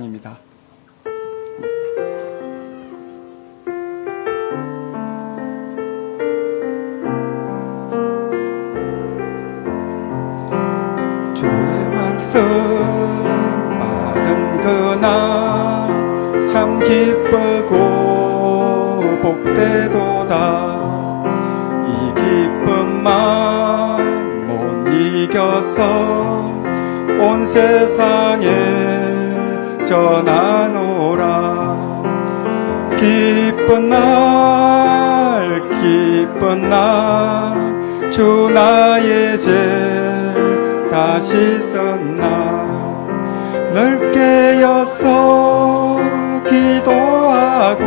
입니다. 주의 말씀 받은 그날 참 기쁘고 복되도다 이 기쁨만 못 이겨서 온 세상에 전하노라. 기쁜 날 기쁜 날 주 나의 죄 다시 썼나. 널 깨어서 기도하고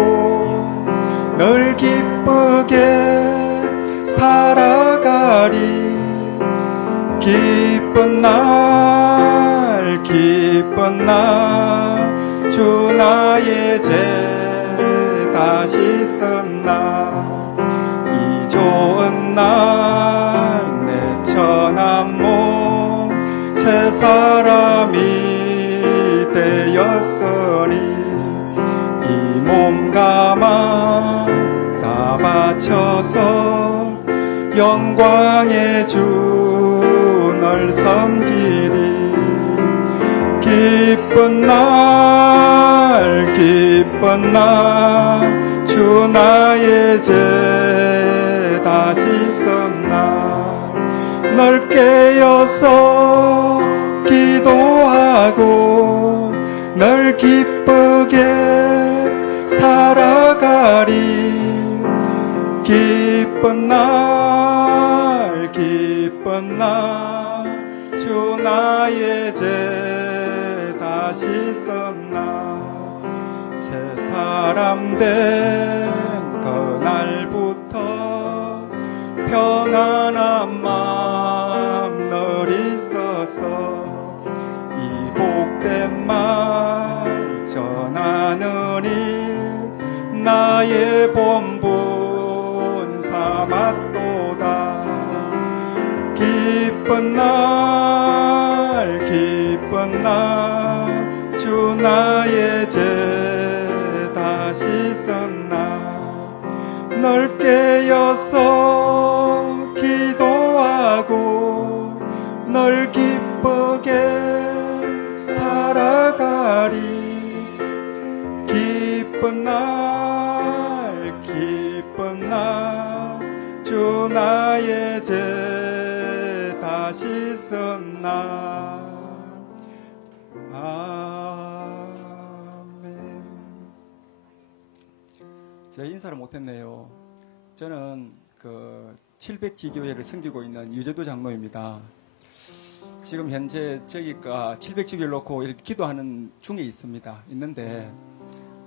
널 기쁘게 살아가리. 기쁜 날 기쁜 날. 주 나의 죄 다시 썼나. 이 좋은 날 내 천한 몸새 사람이 되었으니 이몸 가만 다 바쳐서 영광의 주 널 섬기리. 기쁜 날 날주 나의 죄 다시 썼나? 널 깨어서 기도하고 널 기쁘 사 인사를 못했네요 저는 그 700지교회를 섬기고 있는 유재도 장로입니다 지금 현재 저희가 700지교를 놓고 이렇게 기도하는 중에 있습니다 있는데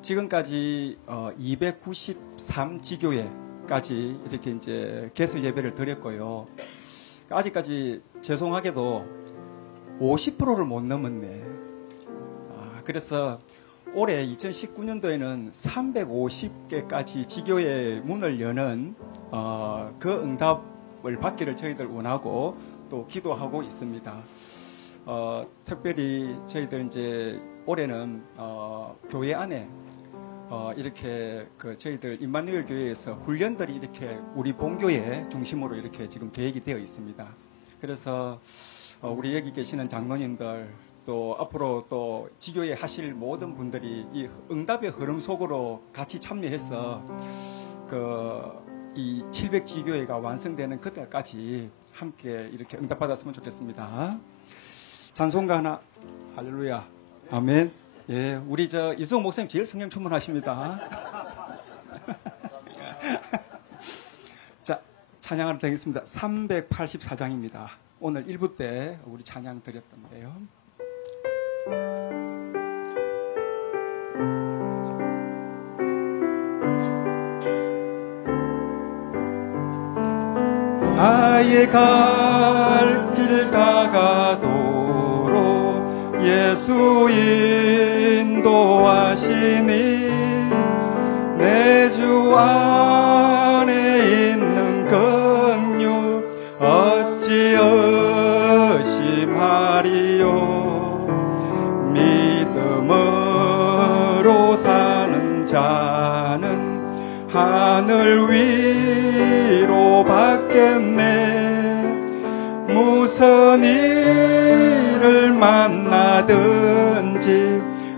지금까지 293지교회까지 이렇게 이제 개설 예배를 드렸고요. 아직까지 죄송하게도 50%를 못 넘었네. 아, 그래서 올해 2019년도에는 350개까지 지교회 문을 여는 어, 그 응답을 받기를 저희들 원하고 또 기도하고 있습니다. 어, 특별히 저희들 이제 올해는 어, 교회 안에 어, 이렇게 그 저희들 임마누엘 교회에서 훈련들이 이렇게 우리 본교회 중심으로 이렇게 지금 계획이 되어 있습니다. 그래서 어, 우리 여기 계시는 장로님들 또 앞으로 또 지교회 하실 모든 분들이 이 응답의 흐름 속으로 같이 참여해서 그 이 700지교회가 완성되는 그날까지 함께 이렇게 응답받았으면 좋겠습니다. 찬송가 하나 할렐루야 아멘. 예, 우리 저 이수호 목사님 제일 성경 춘문하십니다. 자, 찬양을 드리겠습니다. 384장입니다. 오늘 1부 때 우리 찬양 드렸던데요. 나의 갈 길 다가도록 예수 인 하늘 위로 받겠네. 무슨 일을 만나든지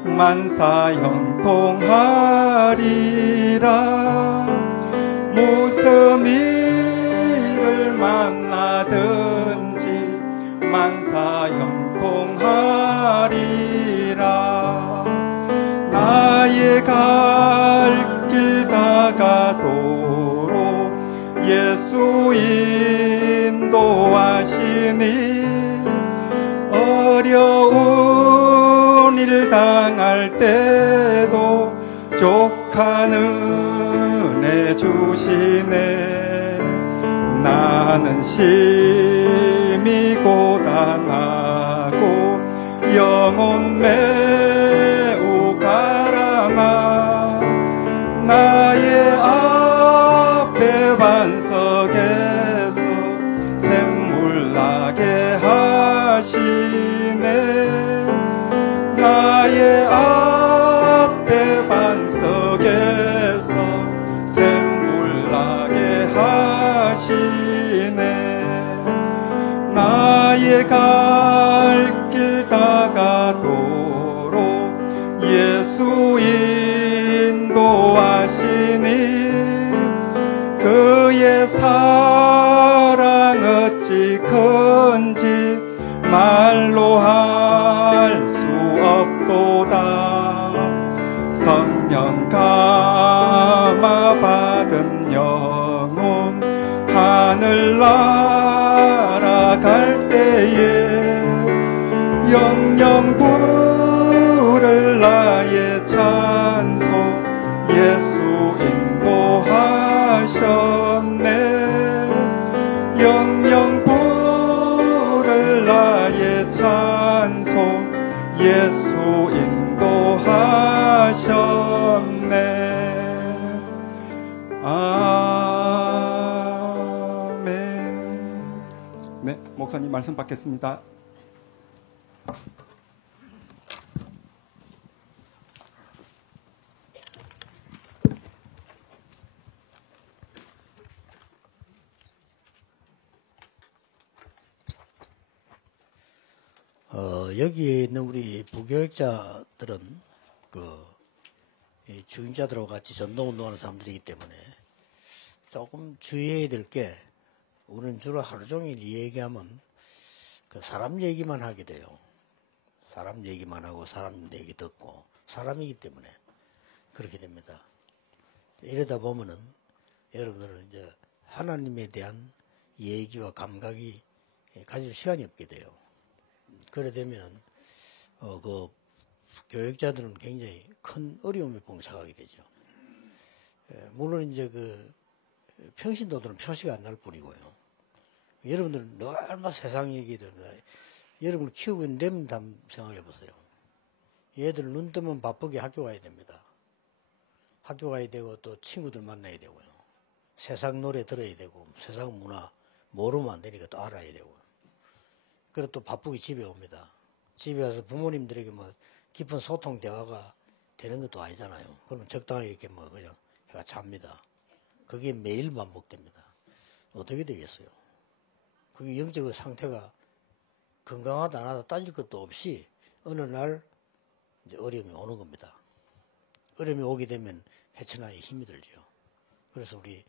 만사 형통하리라. 무슨 일 은혜 주시네 나는 심히 고단하고 영혼 매 받겠습니다. 어, 여기 있는 우리 부교육자들은 그이 주인자들하고 같이 전도운동하는 사람들이기 때문에 조금 주의해야 될 게 우리는 주로 하루 종일 이 얘기하면 그 사람 얘기만 하게 돼요. 사람 얘기만 하고 사람 얘기 듣고 사람이기 때문에 그렇게 됩니다. 이러다 보면은 여러분들은 이제 하나님에 대한 얘기와 감각이 가질 시간이 없게 돼요. 그래 되면은 어, 그 교육자들은 굉장히 큰 어려움에 봉착하게 되죠. 예, 물론 이제 그 평신도들은 표시가 안 날 뿐이고요. 여러분들은 얼마 세상 얘기들 여러분을 키우고 있는 렘도 한번 생각해 보세요. 얘들 눈 뜨면 바쁘게 학교 가야 됩니다. 학교 가야 되고 또 친구들 만나야 되고요. 세상 노래 들어야 되고 세상 문화 모르면 안 되니까 또 알아야 되고. 그리고 또 바쁘게 집에 옵니다. 집에 와서 부모님들에게 뭐 깊은 소통 대화가 되는 것도 아니잖아요. 그러면 적당히 이렇게 뭐 그냥 해가 잡니다. 그게 매일 반복됩니다. 어떻게 되겠어요? 그게 영적 상태가 건강하다 안 하다 따질 것도 없이 어느 날 이제 어려움이 오는 겁니다. 어려움이 오게 되면 헤쳐나기 힘이 들죠. 그래서 우리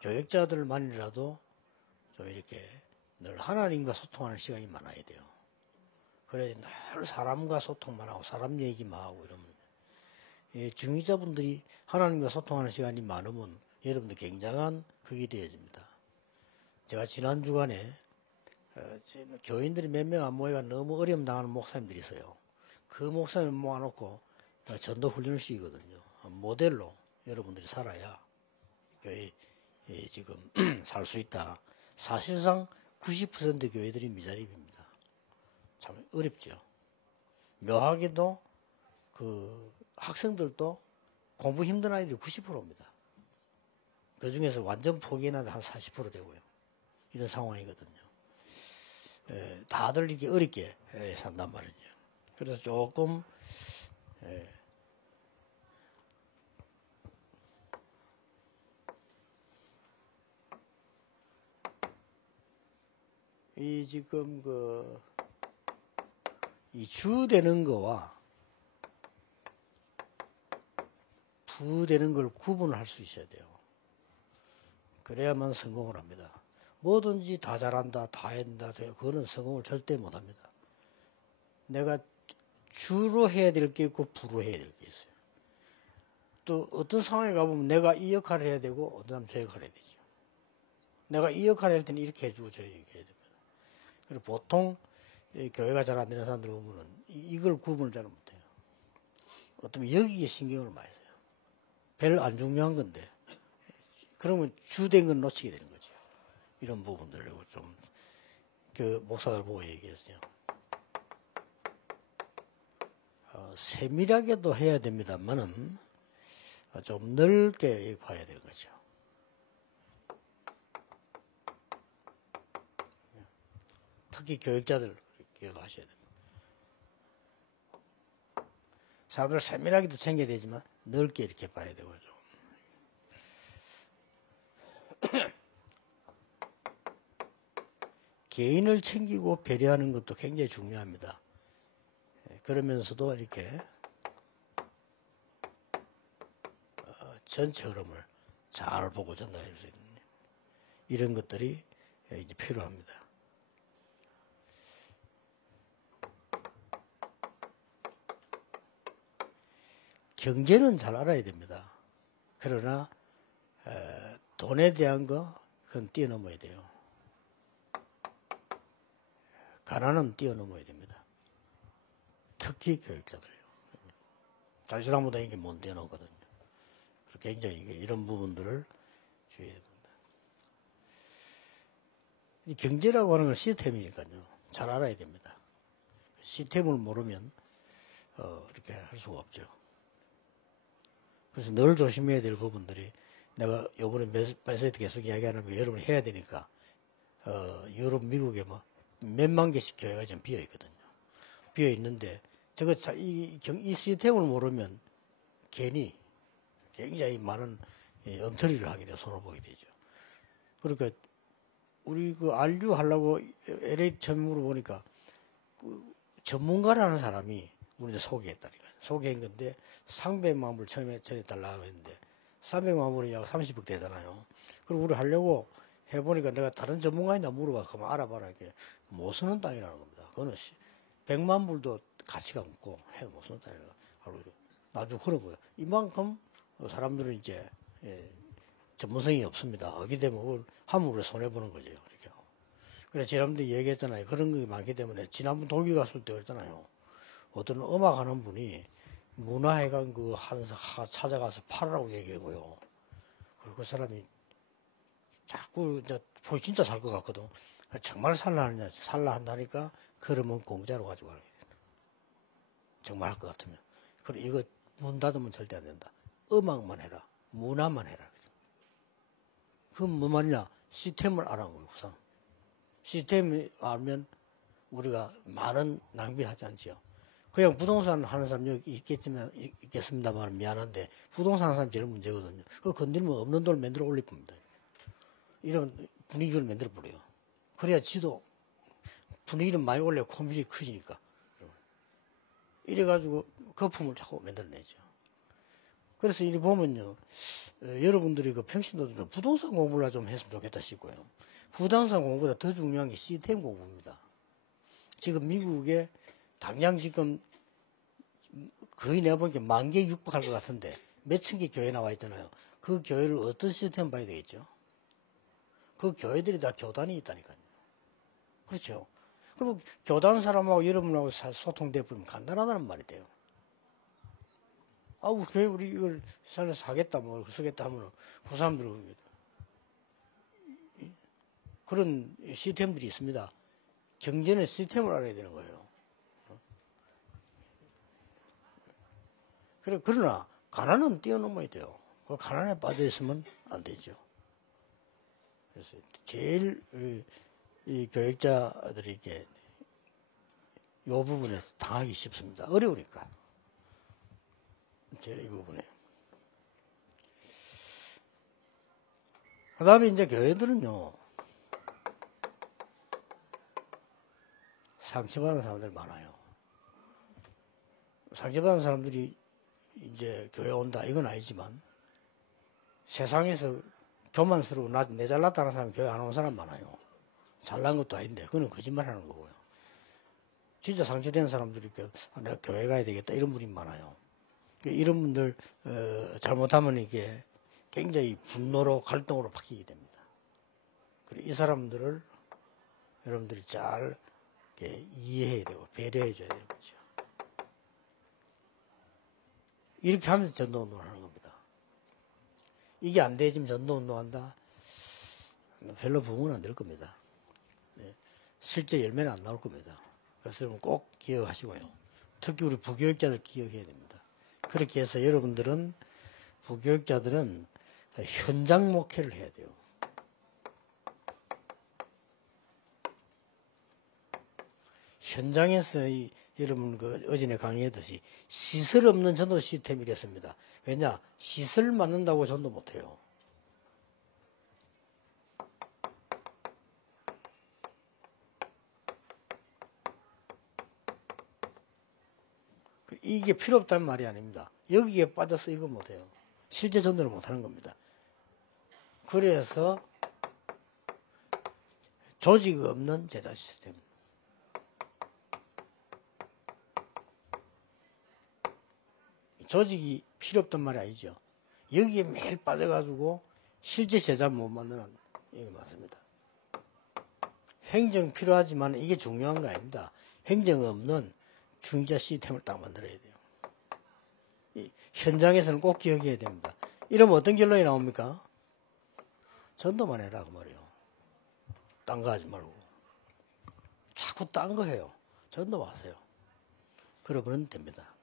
교육자들만이라도 좀 이렇게 늘 하나님과 소통하는 시간이 많아야 돼요. 그래 늘 사람과 소통만 하고 사람 얘기만 하고 이러면 예, 중위자분들이 하나님과 소통하는 시간이 많으면 여러분들 굉장한 극이 되어집니다. 제가 지난 주간에 어, 지금 교인들이 몇 명 안 모여가 너무 어려움 당하는 목사님들이 있어요. 그 목사님 모아놓고 전도 훈련을 시키거든요. 모델로 여러분들이 살아야 교회 예, 지금 살 수 있다. 사실상 90% 교회들이 미자립입니다. 참 어렵죠. 묘하게도 그 학생들도 공부 힘든 아이들이 90%입니다. 그 중에서 완전 포기는 한40% 되고요. 이런 상황이거든요. 예, 다들 이렇게 어렵게 예, 산단 말이죠. 그래서 조금 예. 이 지금 그 이 주되는 거와 부되는 걸 구분할 수 있어야 돼요. 그래야만 성공을 합니다. 뭐든지 다 잘한다, 다 한다, 그거는 성공을 절대 못 합니다. 내가 주로 해야 될 게 있고 부로 해야 될 게 있어요. 또 어떤 상황에 가보면 내가 이 역할을 해야 되고 어떤 사람 저 역할을 해야 되죠. 내가 이 역할을 할 때는 이렇게 해주고 저 이렇게 해야 됩니다. 그리고 보통 이 교회가 잘 안 되는 사람들 보면은 이- 이걸 구분을 잘 못해요. 어쩌면 여기에 신경을 많이 써요. 별로 안 중요한 건데 그러면 주된 건 놓치게 되는 거죠. 이런 부분들을 좀 그 목사들 보고 얘기했어요. 어, 세밀하게도 해야 됩니다만은 어, 좀 넓게 봐야 되는 거죠. 특히 교육자들 기억하셔야 됩니다. 사람들 세밀하게도 챙겨야 되지만 넓게 이렇게 봐야 되고 좀. 개인을 챙기고 배려하는 것도 굉장히 중요합니다. 예, 그러면서도 이렇게 어, 전체 흐름을 잘 보고 전달할 수 있는 이런 것들이 이제 필요합니다. 경제는 잘 알아야 됩니다. 그러나 에, 돈에 대한 거 그건 뛰어넘어야 돼요. 가난은 뛰어넘어야 됩니다. 특히 교육자들요. 자신랑보다 이게 못 뛰어넘거든요. 그래서 굉장히 이런 부분들을 주의해야 됩니다. 이 경제라고 하는 건 시스템이니까요. 잘 알아야 됩니다. 시스템을 모르면 어, 이렇게 할 수가 없죠. 그래서 늘 조심해야 될 부분들이 내가 요번에 메시지 계속 이야기하는 거 여러분이 해야 되니까 어, 유럽, 미국에 뭐 몇만 개씩 교회가 지금 비어 있거든요. 비어 있는데 저거 자- 이, 경- 이 시스템을 모르면 괜히 굉장히 많은 예, 엉터리를 하게 돼요. 손을 보게 되죠. 그러니까 우리 그 RU 하려고 LA 처음 물어보니까 그 전문가라는 사람이 우리한테 소개했다니까요. 소개한 건데 300만 불 처음에 전해달라고 했는데 300만 불이 약 30억 되잖아요. 그리고 우리 하려고 해보니까 내가 다른 전문가이나 물어봐. 그러면 알아봐라. 이렇게 못 쓰는 땅이라는 겁니다. 그거는 100만 불도 가치가 없고 해도 못 쓰는 땅이라고. 하고 나중에 그러고요. 이만큼 사람들은 이제 예, 전문성이 없습니다. 어기 되면 함부로 손해보는 거죠. 이렇게. 그래서 지난번에 얘기했잖아요. 그런 게 많기 때문에 지난번 독일 갔을 때 그랬잖아요. 어떤 음악 하는 분이 문화회관 그 한, 하- 찾아가서 팔으라고 얘기하고요. 그리고 그 사람이 자꾸 이제 저 진짜 살 것 같거든. 정말 살라 하느냐, 살라 한다니까 그러면 공짜로 가지고 돼. 정말 할 것 같으면. 그럼 이거 문 닫으면 절대 안 된다. 음악만 해라. 문화만 해라. 그건 뭐 말이냐? 시스템을 알아는 거예요, 우선. 시스템을 알면 우리가 많은 낭비를 하지 않지요. 그냥 부동산 하는 사람 여기 있겠지만, 있- 있겠습니다만 미안한데, 부동산 하는 사람 제일 문제거든요. 그거 건드리면 없는 돈을 만들어 올릴 겁니다. 이런 분위기를 만들어 버려요. 그래야 지도 분위기를 많이 올려 코미디 커지니까. 이래가지고 거품을 자꾸 만들어내죠. 그래서 이리 보면요, 어, 여러분들이 그 평신도들은 부동산 공부를 좀 했으면 좋겠다 싶고요. 부동산 공부보다 더 중요한 게 시스템 공부입니다. 지금 미국에 당장 지금 거의 내가 보니까 만개 육박할 것 같은데 몇천 개 교회 나와 있잖아요. 그 교회를 어떤 시스템 봐야 되겠죠? 그 교회들이 다 교단이 있다니까요. 그렇죠. 그럼 교단 사람하고 여러분하고 사- 소통돼 버리면 간단하다는 말이 돼요. 아, 우리 교회 우리 이걸 살 사겠다, 뭐, 쓰겠다 하면 그 사람들은 그런 시스템들이 있습니다. 경제는 시스템을 알아야 되는 거예요. 그러나, 가난은 뛰어넘어야 돼요. 그 가난에 빠져 있으면 안 되죠. 그래서 제일 이, 이 교육자들이 이게 이 부분에 당하기 쉽습니다. 어려우니까. 제일 이 부분에. 그 다음에 이제 교회들은요, 상처받은 사람들 많아요. 상처받은 사람들이 이제 교회 온다 이건 아니지만 세상에서 교만스러워 나, 내 잘났다는 사람 교회 안 오는 사람 많아요. 잘난 것도 아닌데 그건 거짓말 하는 거고요. 진짜 상처된 사람들이 그, 아, 내가 교회 가야 되겠다 이런 분이 많아요. 그 이런 분들 어, 잘못하면 이게 굉장히 분노로 갈등으로 바뀌게 됩니다. 그리고 이 사람들을 여러분들이 잘 이해해야 되고 배려해 줘야 되는 거죠. 이렇게 하면서 전도운동을 하는. 이게 안 되지면 전도운동한다? 별로 부응은 안 될 겁니다. 네. 실제 열매는 안 나올 겁니다. 그래서 여러분 꼭 기억하시고요. 특히 우리 부교육자들 기억해야 됩니다. 그렇게 해서 여러분들은 부교육자들은 현장 목회를 해야 돼요. 현장에서 이, 여러분 그 어진에 강의했듯이 시설 없는 전도 시스템이랬습니다. 왜냐 시설 맞는다고 전도 못해요. 이게 필요 없다는 말이 아닙니다. 여기에 빠져서 이거 못해요. 실제 전도를 못하는 겁니다. 그래서 조직 없는 제자 시스템. 조직이 필요 없단 말이 아니죠. 여기에 매일 빠져가지고 실제 제자 못 만드는 이게 맞습니다. 행정 필요하지만 이게 중요한 거 아닙니다. 행정 없는 중자 시스템을 딱 만들어야 돼요. 이 현장에서는 꼭 기억해야 됩니다. 이러면 어떤 결론이 나옵니까? 전도만 해라 그 말이에요. 딴 거 하지 말고. 자꾸 딴 거 해요. 전도 마세요. 그러면 됩니다.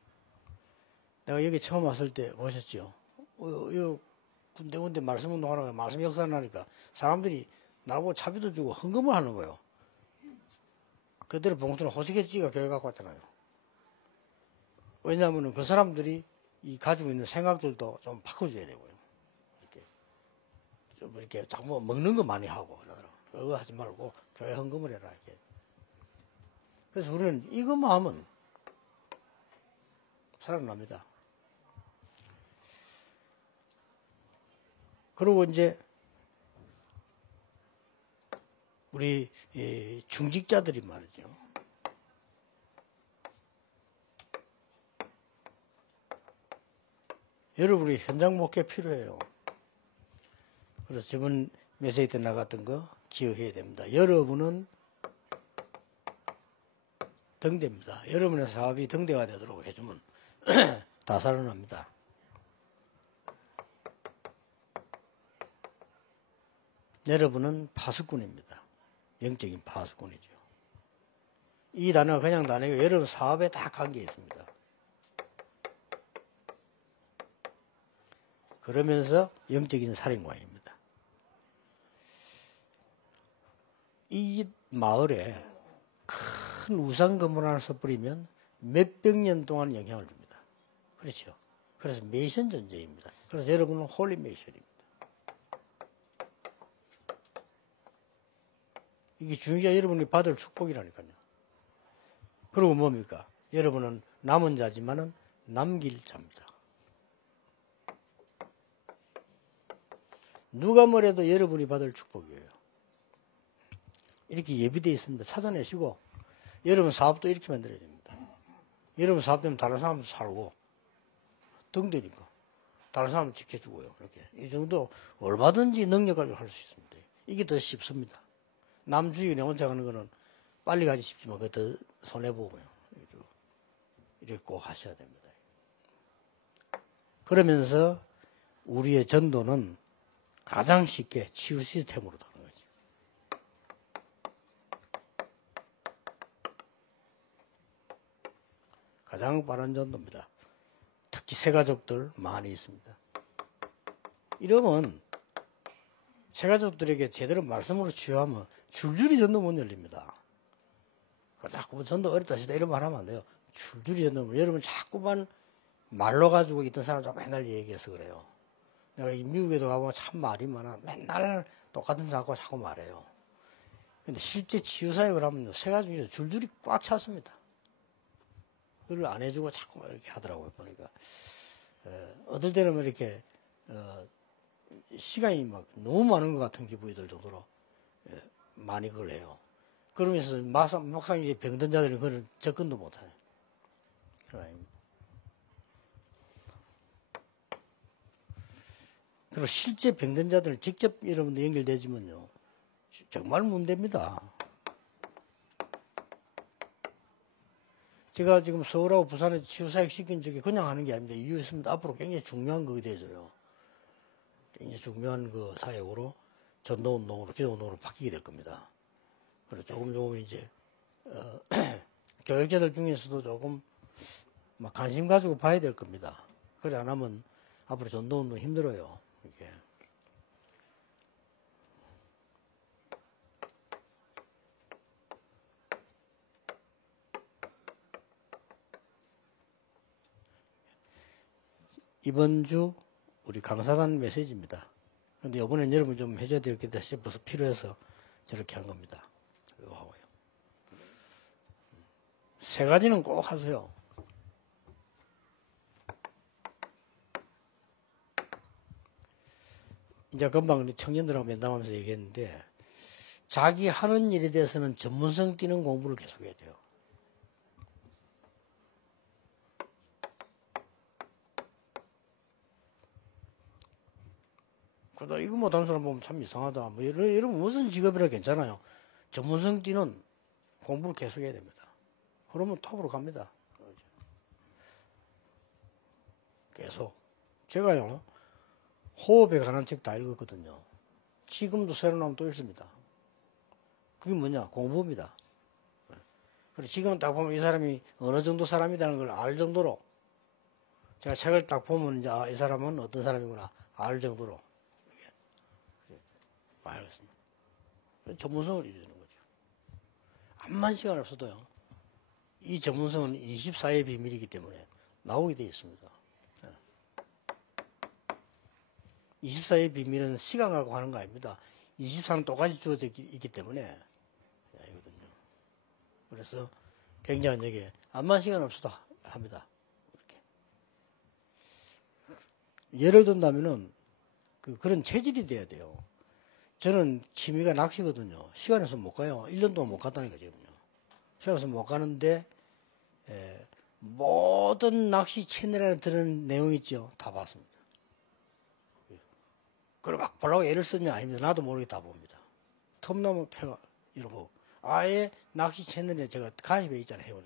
내가 여기 처음 왔을 때 보셨죠? 어, 어, 군데군데 말씀 운동하다가 말씀 역사하니까 사람들이 나보고 차비도 주고 헌금을 하는 거예요. 그대로 봉투는 호시게찌가 교회 갖고 왔잖아요. 왜냐하면 그 사람들이 이 가지고 있는 생각들도 좀 바꿔줘야 되고요. 이렇게 좀 이렇게 자꾸 먹는 거 많이 하고. 그거 하지 말고 교회 헌금을 해라 이렇게. 그래서 우리는 이것만 하면 살아납니다. 그리고 이제 우리 이 중직자들이 말이죠. 여러분이 현장 목회 필요해요. 그래서 저번 메시지 때 나갔던 거 기억해야 됩니다. 여러분은 등대입니다. 여러분의 사업이 등대가 되도록 해주면 다 살아납니다. 여러분은 파수꾼입니다. 영적인 파수꾼이죠. 이 단어가 그냥 단어가 여러분 사업에 다 관계 있습니다. 그러면서 영적인 살인광입니다. 이 마을에 큰 우상 건물 하나 써버리면 몇백 년 동안 영향을 줍니다. 그렇죠. 그래서 메이션 전쟁입니다. 그래서 여러분은 홀리 메이션입니다. 이게 중요한 여러분이 받을 축복이라니까요. 그리고 뭡니까? 여러분은 남은 자지만은 남길 자입니다. 누가 뭐래도 여러분이 받을 축복이에요. 이렇게 예비되어 있습니다. 찾아내시고 여러분 사업도 이렇게 만들어야 됩니다. 여러분 사업 되면 다른 사람도 살고 등대니까 다른 사람 지켜주고요. 이렇게 이 정도 얼마든지 능력 가지고 할 수 있습니다. 이게 더 쉽습니다. 남주에 내 혼자 가는 거는 빨리 가지 싶지만 그더 손해보고요. 이렇게 꼭 하셔야 됩니다. 그러면서 우리의 전도는 가장 쉽게 치유 시스템으로 가는 거죠. 가장 빠른 전도입니다. 특히 새가족들 많이 있습니다. 이러면 새가족들에게 제대로 말씀으로 치유하면 줄줄이 전도 못 열립니다. 자꾸 뭐 전도 어렵다 시다 이런 말 하면 안 돼요. 줄줄이 전도 여러분 자꾸만 말로 가지고 있던 사람 자꾸 맨날 얘기해서 그래요. 내가 이 미국에도 가보면 참 말이 많아. 맨날 똑같은 사고 자꾸 말해요. 근데 실제 치유사역을 하면요, 세 가지 줄줄이 꽉 찼습니다. 그걸 안 해주고 자꾸 이렇게 하더라고요, 보니까. 어, 어떨 때는 뭐 이렇게, 어, 시간이 막 너무 많은 것 같은 기분이 들 정도로 예, 많이 그걸 해요. 그러면서 막상 이제 병든 자들은 그걸 접근도 못하네. 그리고 실제 병든 자들 직접 여러분들 연결되지면요. 정말 문제입니다. 제가 지금 서울하고 부산에 치유사역 시킨 적이 그냥 하는 게 아닙니다. 이유 있습니다. 앞으로 굉장히 중요한 그게 되죠요. 굉장히 중요한 그 사역으로 전도운동으로, 기도운동으로 바뀌게 될 겁니다. 그래서 조금 조금 이제, 어, 교육자들 중에서도 조금 막 관심 가지고 봐야 될 겁니다. 그래 안 하면 앞으로 전도운동 힘들어요. 이게. 이번 주 우리 강사단 메시지입니다. 근데 이번엔 여러분 좀 해줘야 되겠다 싶어서 필요해서 저렇게 한 겁니다. 이거 하고요. 세 가지는 꼭 하세요. 이제 금방 청년들하고 면담하면서 얘기했는데 자기 하는 일에 대해서는 전문성 띄는 공부를 계속해야 돼요. 그러다 이거 못하는 사람 보면 참 이상하다. 뭐 이런, 이런 무슨 직업이라 괜찮아요. 전문성 띄는 공부를 계속해야 됩니다. 그러면 탑으로 갑니다. 계속. 제가요, 호흡에 관한 책 다 읽었거든요. 지금도 새로 나오면 또 읽습니다. 그게 뭐냐? 공부입니다. 그리고 지금 딱 보면 이 사람이 어느 정도 사람이라는 걸 알 정도로 제가 책을 딱 보면 이제 아, 이 사람은 어떤 사람이구나 알 정도로 알겠습니다. 전문성을 이루는 거죠. 암만 시간 없어도요. 이 전문성은 24의 비밀이기 때문에 나오게 되어 있습니다. 24의 비밀은 시간하고 하는 거 아닙니다. 24는 똑같이 주어져 있기 때문에 이거든요. 그래서 굉장히 이게 암만 시간 없어도 합니다. 이렇게. 예를 든다면은 그 그런 체질이 돼야 돼요. 저는 취미가 낚시거든요. 시간 없으면 못 가요. 1년 동안 못 갔다니까, 지금요. 시간 없으면 못 가는데, 에, 모든 낚시 채널에 들은 내용 있죠. 다 봤습니다. 그걸 막 보려고 애를 쓰냐 아닙니다. 나도 모르게 다 봅니다. 텀나무 펴가 이러고 아예 낚시 채널에 제가 가입해 있잖아요. 회원에.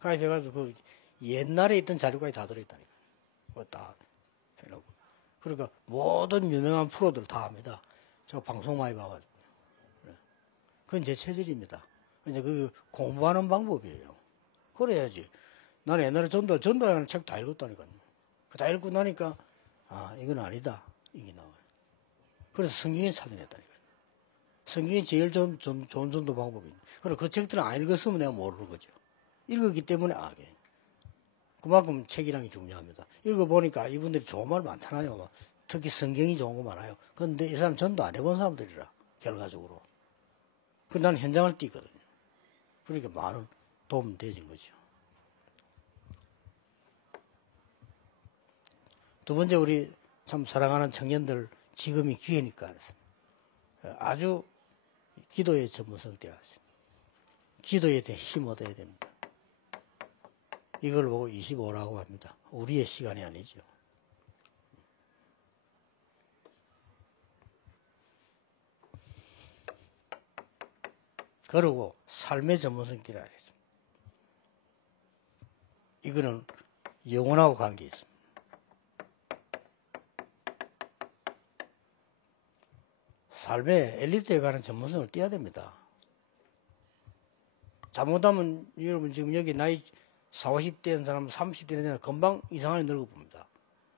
가입해가지고 그 옛날에 있던 자료까지 다 들어있다니까. 그거 다 해놓고. 그러니까 모든 유명한 프로들 다 합니다. 저 방송 많이 봐가지고. 그래. 그건 제 체질입니다. 근데 그 공부하는 방법이에요. 그래야지. 나는 옛날에 전도, 전도하는 책 다 읽었다니까요. 그다 읽고 나니까, 아, 이건 아니다. 이게 나와요. 그래서 성경에 찾아냈다니까요. 성경이 제일 좀, 좀 좋은 전도 방법입니다. 그리고 그 책들은 안 읽었으면 내가 모르는 거죠. 읽었기 때문에 알게. 그만큼 책이라는 게 중요합니다. 읽어보니까 이분들이 좋은 말 많잖아요. 특히 성경이 좋은 거 많아요. 그런데 이 사람 전도 안 해본 사람들이라, 결과적으로. 그 나는 현장을 뛰거든요. 그러니까 많은 도움 되진 거죠. 두 번째, 우리 참 사랑하는 청년들, 지금이 기회니까. 아주 기도의 전문성 띄어야 기도에 대해 힘 얻어야 됩니다. 이걸 보고 25라고 합니다. 우리의 시간이 아니죠. 그리고 삶의 전문성 띄어야 겠습니다. 이거는 영혼하고 관계 있습니다. 삶의 엘리트에 관한 전문성을 띄어야 됩니다. 잘못하면 여러분 지금 여기 나이 40, 50대인 사람, 30대 되면 금방 이상하게 늙어 봅니다.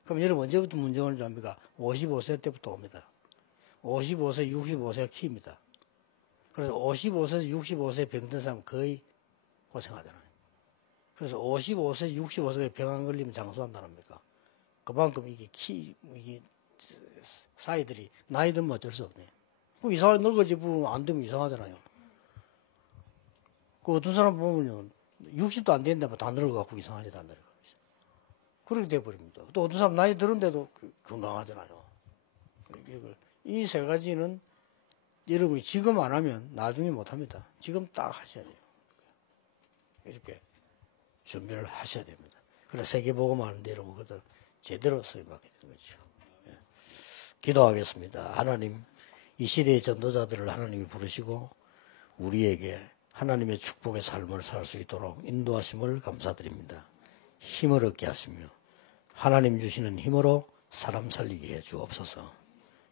그럼 여러분 언제부터 문제 오는 줄 압니까? 55세 때부터 옵니다. 55세, 65세가 키입니다. 그래서 55세, 65세 병든 사람 거의 고생하잖아요. 그래서 55세, 65세 병안 걸리면 장수한다는 겁니까? 그만큼 이게 키, 이게 사이들이 나이 들면 어쩔 수 없네. 그 이상하게 늙어지면 안 되면 이상하잖아요. 그 어떤 사람 보면요, 60도 안 됐는데 다 늙어갖고 이상하게 다 늙어. 그렇게 돼버립니다. 또 어떤 사람 나이 들은데도 그- 건강하잖아요. 이 세 가지는 여러분이 지금 안 하면 나중에 못 합니다. 지금 딱 하셔야 돼요. 이렇게 준비를 하셔야 됩니다. 그래서 세계보고만 하는데 여러분 그들 제대로 수행하게 되는 거죠. 예. 기도하겠습니다. 하나님, 이 시대의 전도자들을 하나님이 부르시고 우리에게 하나님의 축복의 삶을 살 수 있도록 인도하심을 감사드립니다. 힘을 얻게 하시며 하나님 주시는 힘으로 사람 살리게 해 주옵소서.